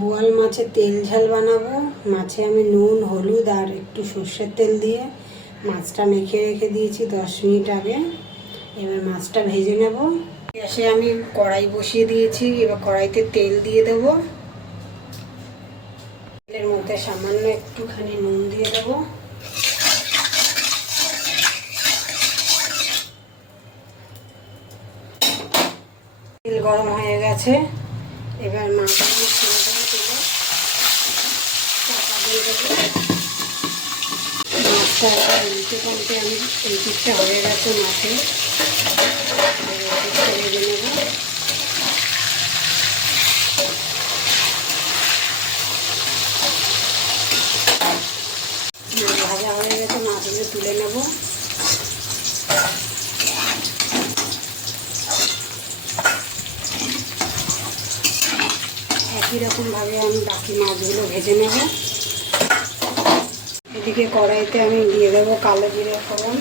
বোয়াল মাছের তেল ঝাল বানাবো। মাছে আমি নুন হলুদ আর একটু সর্ষের তেল দিয়ে মাছটা মেখে রেখে দিয়েছি 10 মিনিট আগে। এবার মাছটা ভেজে নেব। গ্যাসে আমি কড়াই বসিয়ে দিয়েছি। এবার কড়াইতে তেল দিয়ে দেব। তেলের মধ্যে সামান্য একটুখানি নুন দিয়ে দেব। তেল গরম হয়ে গেছে। এবার মাছগুলো ছেড়ে দেবো তেলে, চাপা দিয়ে দেবো। মাছটা উল্টে পাল্টে আমি এই দিকটা হয়ে গেছে মাছে, ভেজে নেব। ভাজা হয়ে গেছে, মাছগুলো তুলে নেব। একই রকমভাবে আমি বাকি মাছগুলো ভেজে নেব। এদিকে কড়াইতে আমি দিয়ে দেবো কালো জিরে ফোড়ন।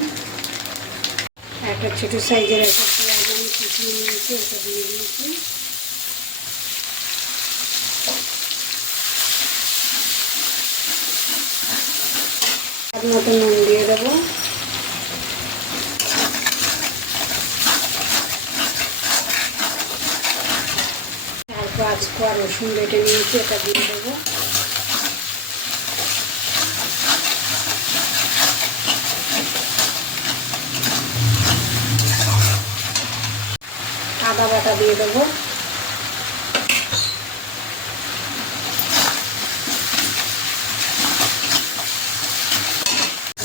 একটা ছোটো সাইজের একটা পেঁয়াজ আমি কুচিয়ে নিয়েছি, ওটা দিয়ে দিয়েছি। স্বাদ মতো নুন দিয়ে দেবো। তারপর আজকে আর রসুন বেটে নিয়েছি, এটা দিয়ে দেবো। আদা বাটা দিয়ে দেবো।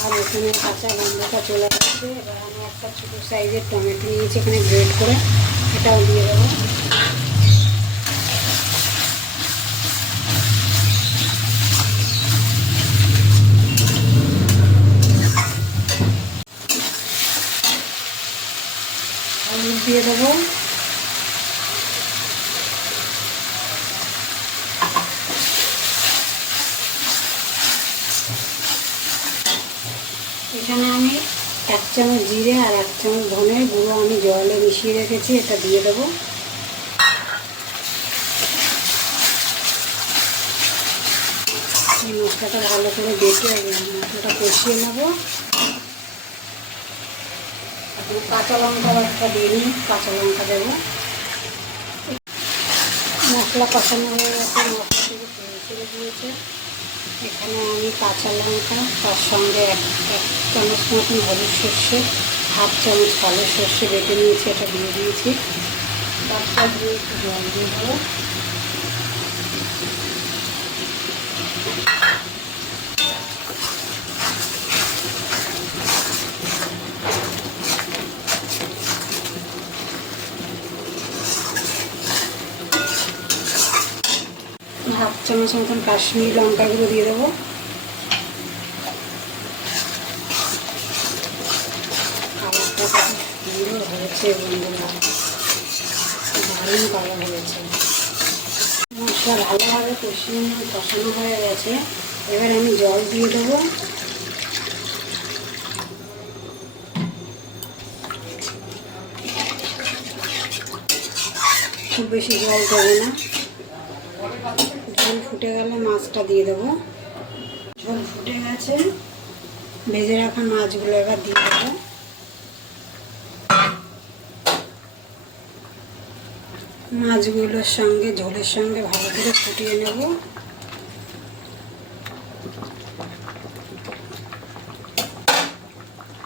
আর রসুনের কাঁচা গন্ধটা চলে গেছে। এবার আমি একটা ছোটো সাইজের টমেটো নিয়েছি, এখানে গ্রেট করে, এটাও দিয়ে দেবো। হলুদ দিয়ে দেবো। এখানে আমি 1 চামচ জিরে আর 1 চামচ ধনের গুঁড়ো আমি জলে মিশিয়ে রেখেছি, এটা দিয়ে দেবো। এই মশলাটা ভালো করে বেটে মশলাটা কষিয়ে নেব। কাঁচা লঙ্কা একটা দিয়ে নিই, কাঁচা লঙ্কা দেবো। মশলা কষানো হয়ে গেছে, মশলা থেকে তেল ছেড়ে দিয়েছে। এখানে আমি কাঁচা লঙ্কা, তার সঙ্গে 1 চামচ মতন হলুদ সর্ষে, 1/2 চামচ কালো সর্ষে বেটে নিয়েছি, এটা দিয়ে দিয়েছি। তারপর দিয়ে একটু জল দিয়ে দেবো। হাফ চামচ মতন কাশ্মীরি লঙ্কা গুঁড়ো দিয়ে দেবো। কালারটা সুন্দর হয়েছে বন্ধুরা, দারুণ কালার হয়েছে। মশলা ভালোভাবে কষানো হয়ে গেছে। এবার আমি জল দিয়ে দেবো। খুব বেশি জল দেবো না। ঝোল ফুটে গেলে মাছটা দিয়ে দেবো। ঝোল ফুটে গেছে, ভেজে রাখা মাছগুলো এবার দিয়ে দেবো। মাছগুলোর সঙ্গে ঝোলের সঙ্গে ভালো করে ফুটিয়ে নেব।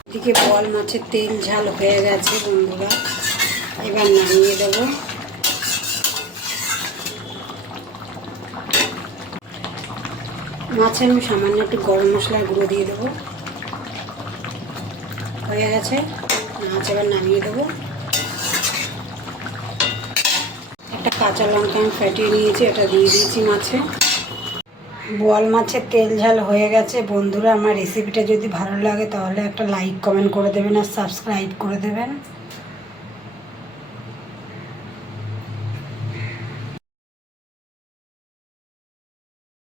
এদিকে বোয়াল মাছের তেল ঝাল হয়ে গেছে বন্ধুরা, এবার নামিয়ে দেবো। মাছে আমি সামান্য একটু গরম মশলার গুঁড়ো দিয়ে দেবো। হয়ে গেছে মাছ, এবার নামিয়ে দেবো। একটা কাঁচা লঙ্কা আমি ফাটিয়ে নিয়েছি, এটা দিয়ে দিয়েছি মাছে। বোয়াল মাছের তেল ঝাল হয়ে গেছে বন্ধুরা। আমার রেসিপিটা যদি ভালো লাগে তাহলে একটা লাইক কমেন্ট করে দেবেন আর সাবস্ক্রাইব করে দেবেন।